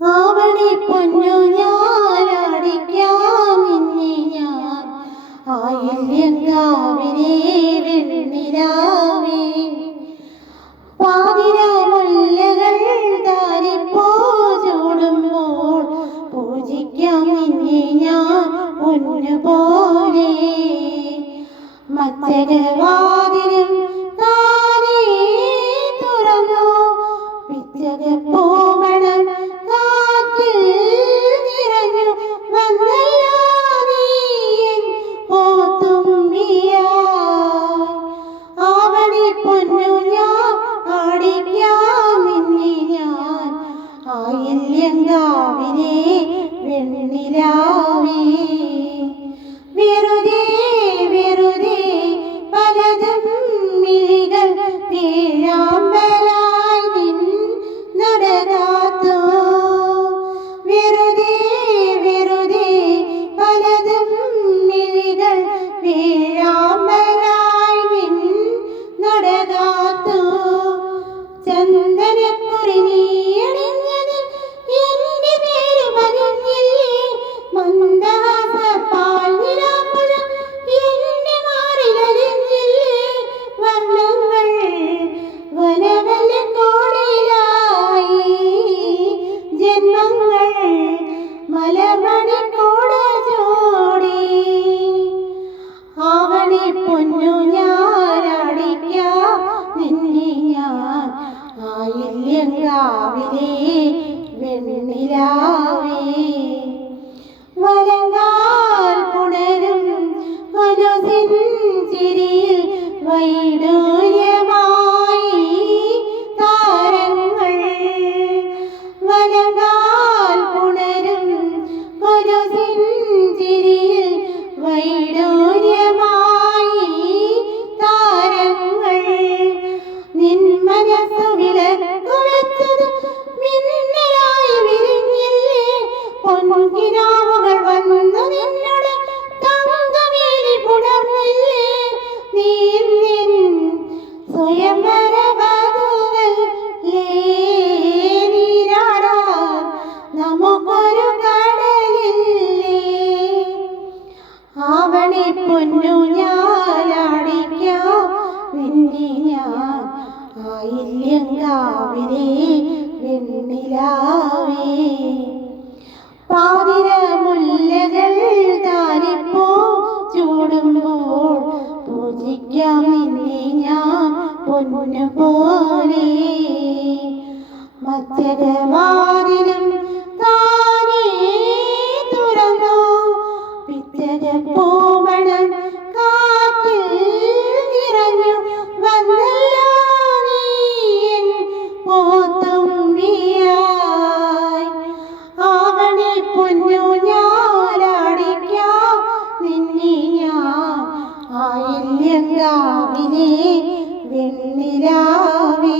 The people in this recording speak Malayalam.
ആവണി പൊന്നു ഞാനടിക്കാം നിന്നെ ഞാൻ ആയില്യങ്കാവിനെ വെണ്ണിലാവേ പാതിരാമുല്ലകൾ താരിപ്പൂ ചൂടുമ്പോൾ പൂജിക്കാം നിന്നെ ഞാൻ പൊന്നുപോലെ മച്ചകവാതിലും താനേ തുറന്നു പിച്ചകപ്പൂമണം കാറ്റിൽ നിറഞ്ഞു വന്നല്ലോ നീ എൻ പൂത്തുമ്പിയായി ആവണി പൊന്നു ഞാൻ ആടിക്കാം നിന്നെ ഞാൻ ആയില്യങ്കാവിനെ വെണ്ണിലാവേ വെറുതെ വെറുതെ പലതും മിഴികൾ വീഴാമ്പലായി നിൻ നടകാത്തു വെറുതെ വെറുതെ പലതും മിഴികൾ വീഴാമ്പലായി നിൻ നടകാത്തു ചന്ദനക്കുറി നീ അണിഞ്ഞതിൽ എന്റെ പേര് പതിഞ്ഞില്ലേ മന്ദഹാസ പാൽനിലാപ്പുഴ എന്റെ മാറിലലിഞ്ഞില്ലേ വർണ്ണങ്ങൾ വനവല കോടിലായി ജന്മങ്ങൾ മലമണി കോട ചൂടി ആവണി പൊന്നു ഞാനടിക്കാം നിന്നെ ഞാൻ ആയില്യങ്കാവിലെ വെണ്ണിലാവേ വലങ്കാൽ പുണരും മനസ്സിൻ ചിരിയിൽ വൈഡൂര്യമായി താരങ്ങൾ വലങ്കാൽ പുണരും മനസ്സിൻ ചിരിയിൽ വൈഡൂര്യമായി താരങ്ങൾ നിൻ മനസ്സു വിളക്കു വെച്ചത് മിന്നലായി വിരിഞ്ഞില്ലേ പൊൻകിനാവുകൾ വന്നു നിന്നോട് തങ്കമേനി പുണർന്നില്ലേ നീ നിൻ സ്വയംവര വധുവല്ലേ നീരാടാൻ നമുക്കൊരു കടലില്ലേ ആവണി പൊന്നു ഞാനടിക്കാം നിന്നെ ഞാൻ ആയില്യങ്കാവിനെ വെണ്ണിലാവേ പാതിരമുല്ലകൾ താരിപ്പൂ ചൂടുമ്പോൾ പൂജിക്കാം നിന്നെ ഞാൻ പൊന്നുപോലെ മച്ചകവാതിലും താനേ തുറന്നു പിച്ചകപ്പൂമണം കാറ്റിൽ നിറഞ്ഞു വന്നല്ലോ നീ എൻ പൂത്തുമ്പിയായി ആവണി പൊന്നു ഞാനടിക്കാം നിന്നെ ഞാൻ ആയില്യങ്കാവിനെ വെണ്ണിലാവേ